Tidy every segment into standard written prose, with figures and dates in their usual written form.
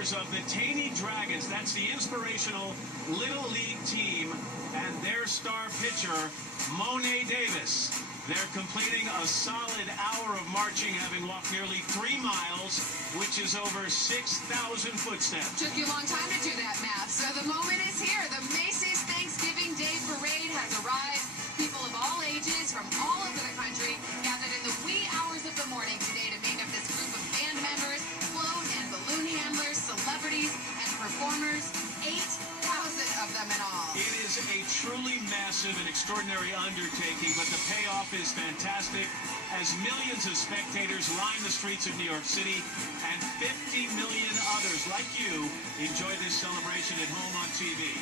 members of the Taney Dragons. That's the inspirational Little League team, and their star pitcher, Monet Davis. They're completing a solid hour of marching, having walked nearly 3 miles, which is over 6,000 footsteps. Took you a long time to do that math, so the moment is here. The Macy's Thanksgiving Day Parade has arrived. People of all ages from all over the country gathered in the wee hours of the morning today to make up this group of band members, float and balloon handlers, celebrities, and performers. 8,000 of them in all. It is a truly massive and extraordinary undertaking, but the payoff is fantastic as millions of spectators line the streets of New York City, and 50 million others like you enjoy this celebration at home on TV.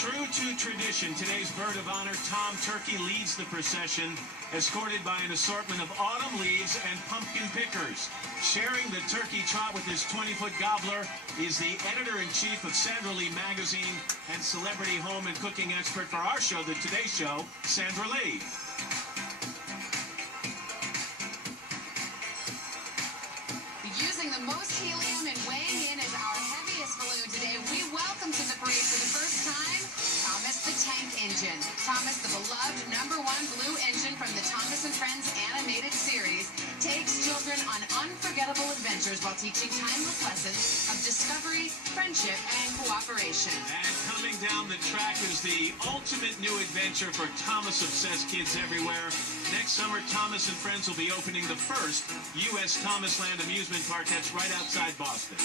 True to tradition, today's bird of honor, Tom Turkey, leads the procession, escorted by an assortment of autumn leaves and pumpkin pickers. Sharing the turkey trot with his 20-foot gobbler is the editor-in-chief of Sandra Lee magazine and celebrity home and cooking expert for our show, The Today Show, Sandra Lee. Using the most helium and weighing in as our heaviest balloon today, we welcome to the parade for the first time, Thomas the Tank Engine. Thomas, the beloved #1 blue engine from the Thomas and Friends animated series, takes children on unforgettable adventures while teaching timeless lessons of discovery, friendship, and cooperation. And coming down the track is the ultimate new adventure for Thomas-obsessed kids everywhere. Next summer, Thomas and Friends will be opening the first U.S. Thomas Land amusement park. That's right outside Boston.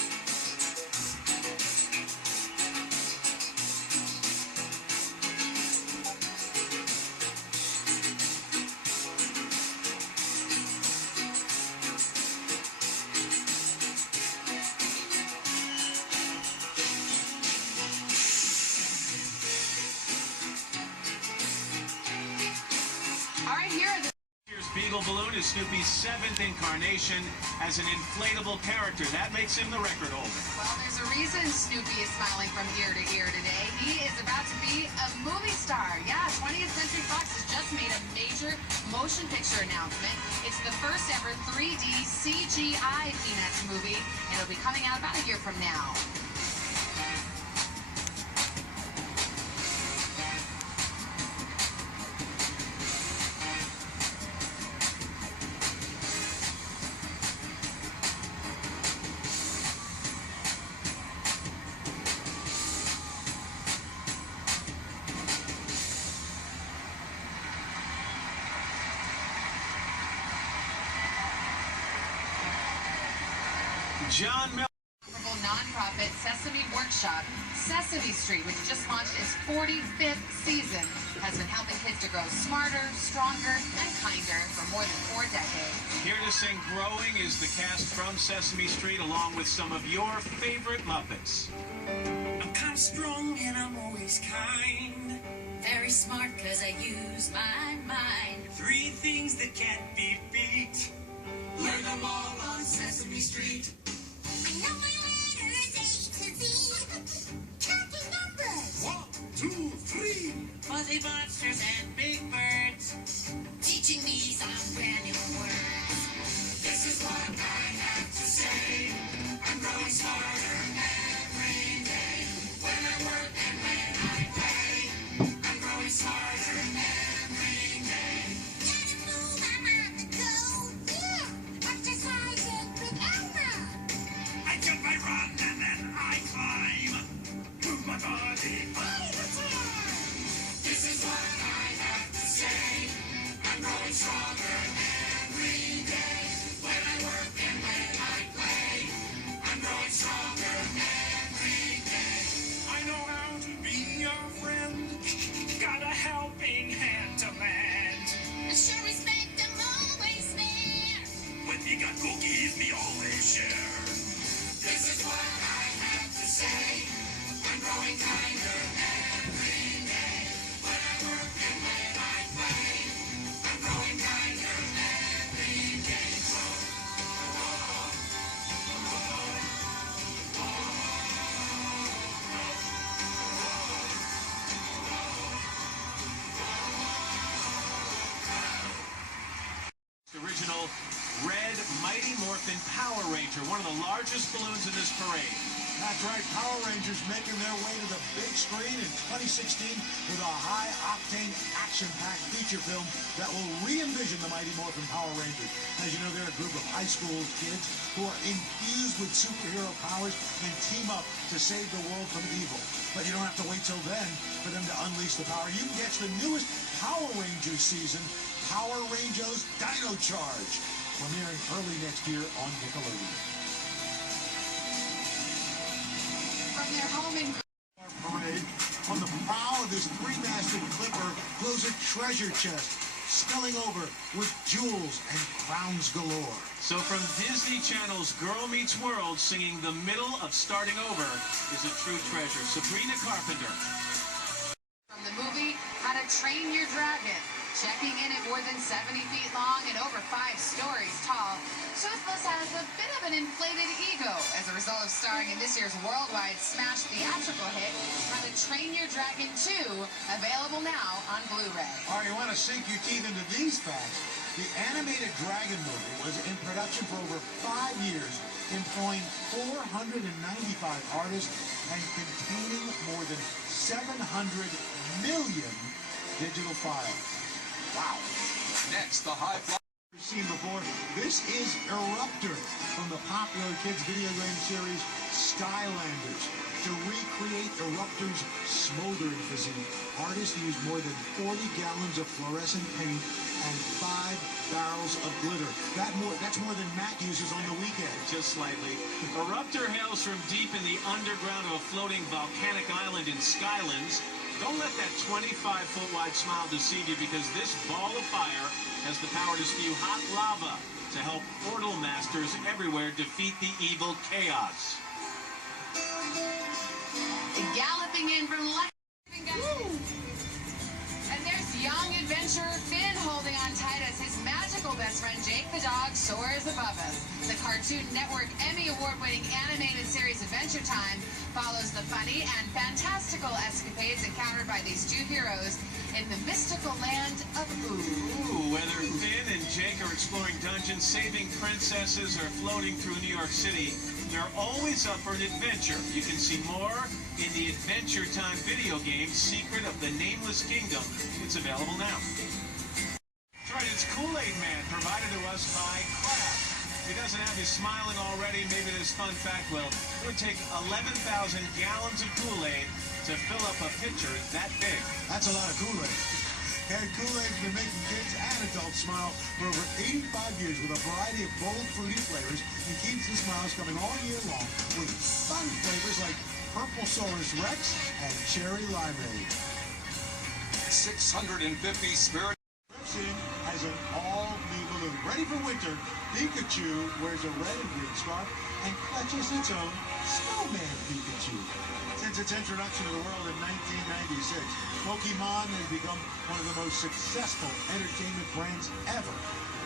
Beagle Balloon is Snoopy's 7th incarnation as an inflatable character. That makes him the record holder. Well, there's a reason Snoopy is smiling from ear to ear today. He is about to be a movie star. Yeah, 20th Century Fox has just made a major motion picture announcement. It's the first ever 3D CGI Peanuts movie, and it'll be coming out about a year from now. John Mel nonprofit Sesame Workshop, Sesame Street, which just launched its 45th season, has been helping kids to grow smarter, stronger, and kinder for more than 4 decades. Here to sing Growing is the cast from Sesame Street, along with some of your favorite Muppets. I'm kind of strong and I'm always kind. Very smart because I use my mind. 3 things that can't be beat. Learn them all on Sesame Street. I know my letters A to Z. Counting numbers. 1, 2, 3. Fuzzy monsters and big birds. Teaching me some brand new words. This is what I have to say. I'm growing smarter every day. When I work and when I play. I'm growing smarter every day. Gotta move, I'm on the go. Yeah, exercising with Elmo. I jump, I run, and then I climb. Move my body all the time. This is what I have to say. I'm growing stronger every day. When I work and when I play. I'm growing stronger every day. I know how to be your friend. Got a helping hand to lend. I sure respect them always there. When you got cookies, we always share. This is what I have to say. I'm growing kinder every day. When I work and when I play. I'm growing kinder every day. Original red Mighty Morphin Power Ranger, one of the largest balloons in this parade. That's right, Power Rangers making their way to the big screen in 2016 with a high-octane, action-packed feature film that will re-envision the Mighty Morphin Power Rangers. As you know, they're a group of high school kids who are infused with superhero powers and team up to save the world from evil. But you don't have to wait till then for them to unleash the power. You can catch the newest Power Rangers season, Power Rangers Dino Charge, premiering early next year on Nickelodeon. From their home in Parade, on the prow of this three-masted clipper glows a treasure chest, spilling over with jewels and crowns galore. So from Disney Channel's Girl Meets World, singing The Middle of Starting Over is a true treasure. Sabrina Carpenter. From the movie How to Train Your Dragon, checking in at more than 70 feet long and over 5 stories tall, Toothless has a bit of an inflated ego as a result of starring in this year's worldwide smash theatrical hit, How to Train Your Dragon 2, available now on Blu-ray. All right, you want to sink your teeth into these facts? The animated Dragon movie was in production for over 5 years, employing 495 artists and containing more than 700 million digital files. Wow. Next, the high fly. Seen before, this is Eruptor from the popular kids video game series Skylanders. To recreate Eruptor's smoldering physique, artists used more than 40 gallons of fluorescent paint and 5 barrels of glitter. That's more than Matt uses on the weekend. Just slightly. Eruptor hails from deep in the underground of a floating volcanic island in Skylands. Don't let that 25-foot wide smile deceive you, because this ball of fire has the power to spew hot lava to help portal masters everywhere defeat the evil chaos. Galloping in from and there's young adventurer Finn holding on tight as his magical best friend Jake the dog soars above us. The Cartoon Network Emmy Award-winning animated series Adventure Time follows the funny and fantastical escapades encountered by these two heroes in the mystical land of Ooh. Ooh, whether Finn and Jake are exploring dungeons, saving princesses, or floating through New York City, they're always up for an adventure. You can see more in the Adventure Time video game, Secret of the Nameless Kingdom. It's available now. That's right, it's KoolAid Man, provided to us by Kraft. If he doesn't have you smiling already, maybe this fun fact will. It would take 11,000 gallons of Kool-Aid to fill up a pitcher that big. That's a lot of Kool-Aid. And KoolAid's been making kids and adults smile for over 85 years with a variety of bold, fruity flavors, and keeps the smiles coming all year long with fun flavors like Purple Saurus Rex and Cherry Limeade. 650 spirit. Ripson has an all-new balloon. Ready for winter, Pikachu wears a red and green scarf and clutches its own Snowman Pikachu. Since its introduction to the world in 1996, Pokemon has become one of the most successful entertainment brands ever.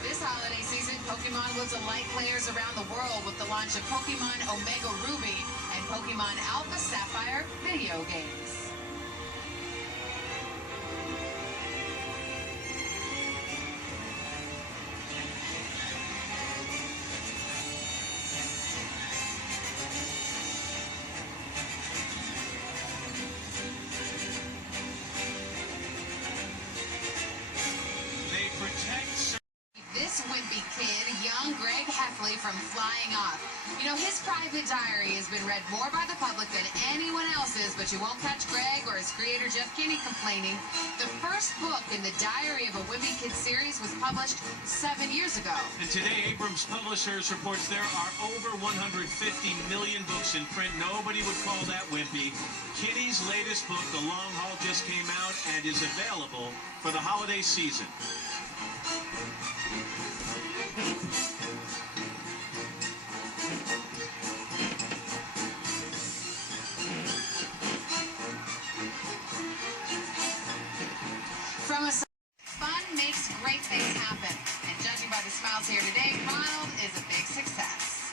This holiday season, Pokemon will delight players around the world with the launch of Pokemon Omega Ruby and Pokemon Alpha Sapphire video games. This Wimpy Kid, young Greg Heffley from flying off. You know, his private diary has been read more by the public than anyone else's, but you won't catch Greg or his creator Jeff Kinney complaining. The first book in the Diary of a Wimpy Kid series was published 7 years ago. And today, Abrams Publishers reports there are over 150 million books in print. Nobody would call that wimpy. Kinney's latest book, The Long Haul, just came out and is available for the holiday season. From a fun makes great things happen, and judging by the smiles here today, Ronald is a big success.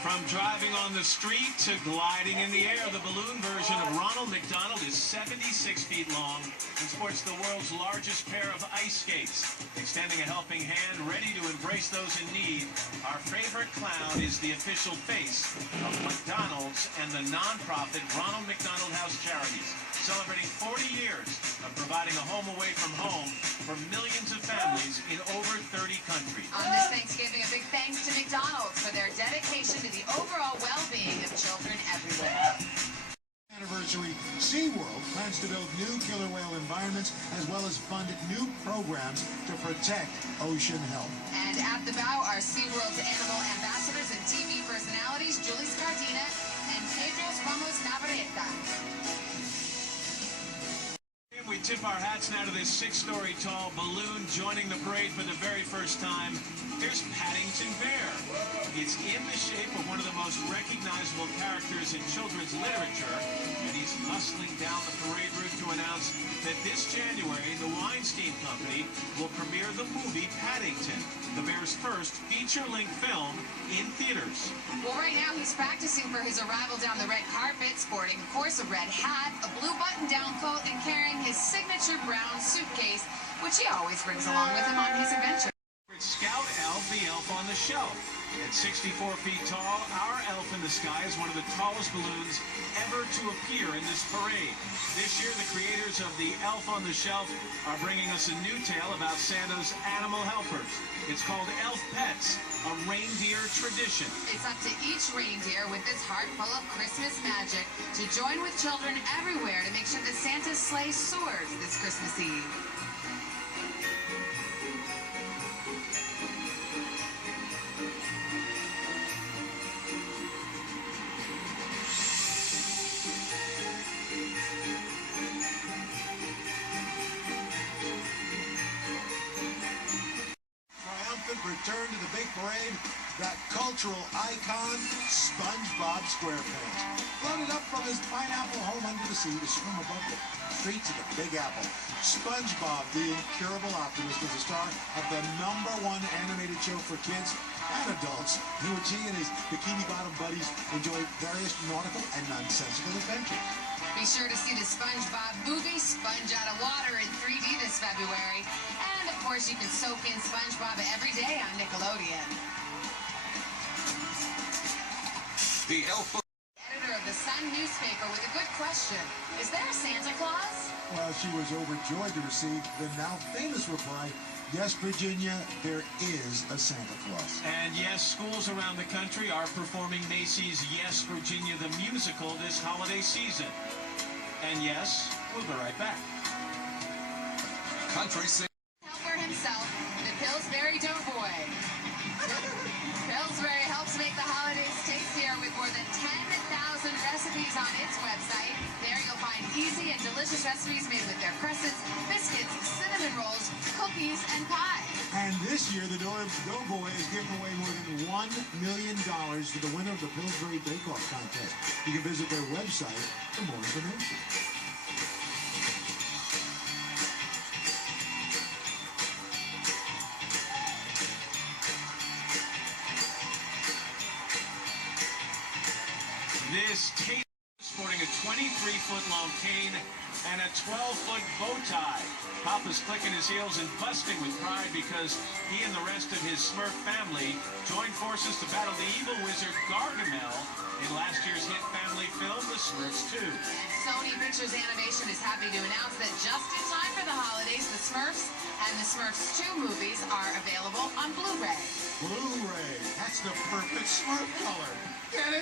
From From driving on the street to gliding in the air, the balloon version of Ronald McDonald is 76 feet long and sports the world's largest pair of ice skates. Extending a helping hand, ready to embrace those in need, our favorite clown is the official face of McDonald's and the non-profit Ronald McDonald House Charities, celebrating 40 years of providing a home away from home for millions of families in over 30 countries. On this Thanksgiving, a big thanks to McDonald's for their dedication to the overall well-being of children everywhere. Anniversary, SeaWorld plans to build new killer whale environments as well as fund new programs to protect ocean health. And at the bow are SeaWorld's animal ambassadors and TV personalities, Julie Scardina and Pedro Ramos Navarrete. We tip our hats now to this 6-story tall balloon joining the parade for the very first time. Here's Paddington Bear. It's in the shape of one of the most recognizable characters in children's literature, and he's hustling down the parade route to announce that this January, the Weinstein Company will premiere the movie Paddington, the Bear's first feature-length film in theaters. Well, right now he's practicing for his arrival down the red carpet, sporting, of course, a red hat, a blue button-down coat, and carrying his signature brown suitcase, which he always brings along with him on his adventure. Scout elf, the elf on the shelf. At 64 feet tall, our elf in the sky is one of the tallest balloons ever to appear in this parade. This year, the creators of the Elf on the Shelf are bringing us a new tale about Santa's animal helpers. It's called Elf Pets, a reindeer tradition. It's up to each reindeer with this heart full of Christmas magic to join with children everywhere to make sure that Santa's sleigh soars this Christmas Eve. Return to the big parade, that cultural icon, SpongeBob SquarePants. Floated up from his pineapple home under the sea to swim above the streets of the Big Apple. SpongeBob, the incurable optimist, is the star of the #1 animated show for kids and adults, in which he and his bikini-bottom buddies enjoy various nautical and nonsensical adventures. Be sure to see the SpongeBob movie, Sponge Out of Water, in 3D this February. And, of course, you can soak in SpongeBob every day on Nickelodeon. The elf. Editor of the Sun newspaper with a good question. Is there a Santa Claus? Well, she was overjoyed to receive the now famous reply, yes, Virginia, there is a Santa Claus. And yes, schools around the country are performing Macy's Yes, Virginia the Musical this holiday season. And yes, we'll be right back. Country Helper himself, the Pillsbury Doughboy. Pillsbury helps make the holidays tastier with more than 10,000 recipes on its website. There you'll find easy and delicious recipes made with their crescents, biscuits, cinnamon rolls, cookies, and pie. And this year, the Doughboy is giving away more than $1 million to the winner of the Pillsbury Bake Off contest. You can visit their website for more information. This tape sporting a 23-foot-long cane and a 12-foot bow tie. Papa's clicking his heels and busting with pride because he and the rest of his Smurf family joined forces to battle the evil wizard Gargamel in last year's hit family film, The Smurfs 2. And Sony Pictures Animation is happy to announce that just in time for the holidays, The Smurfs and The Smurfs 2 movies are available on Blu-ray. Blu-ray, that's the perfect Smurf color. Get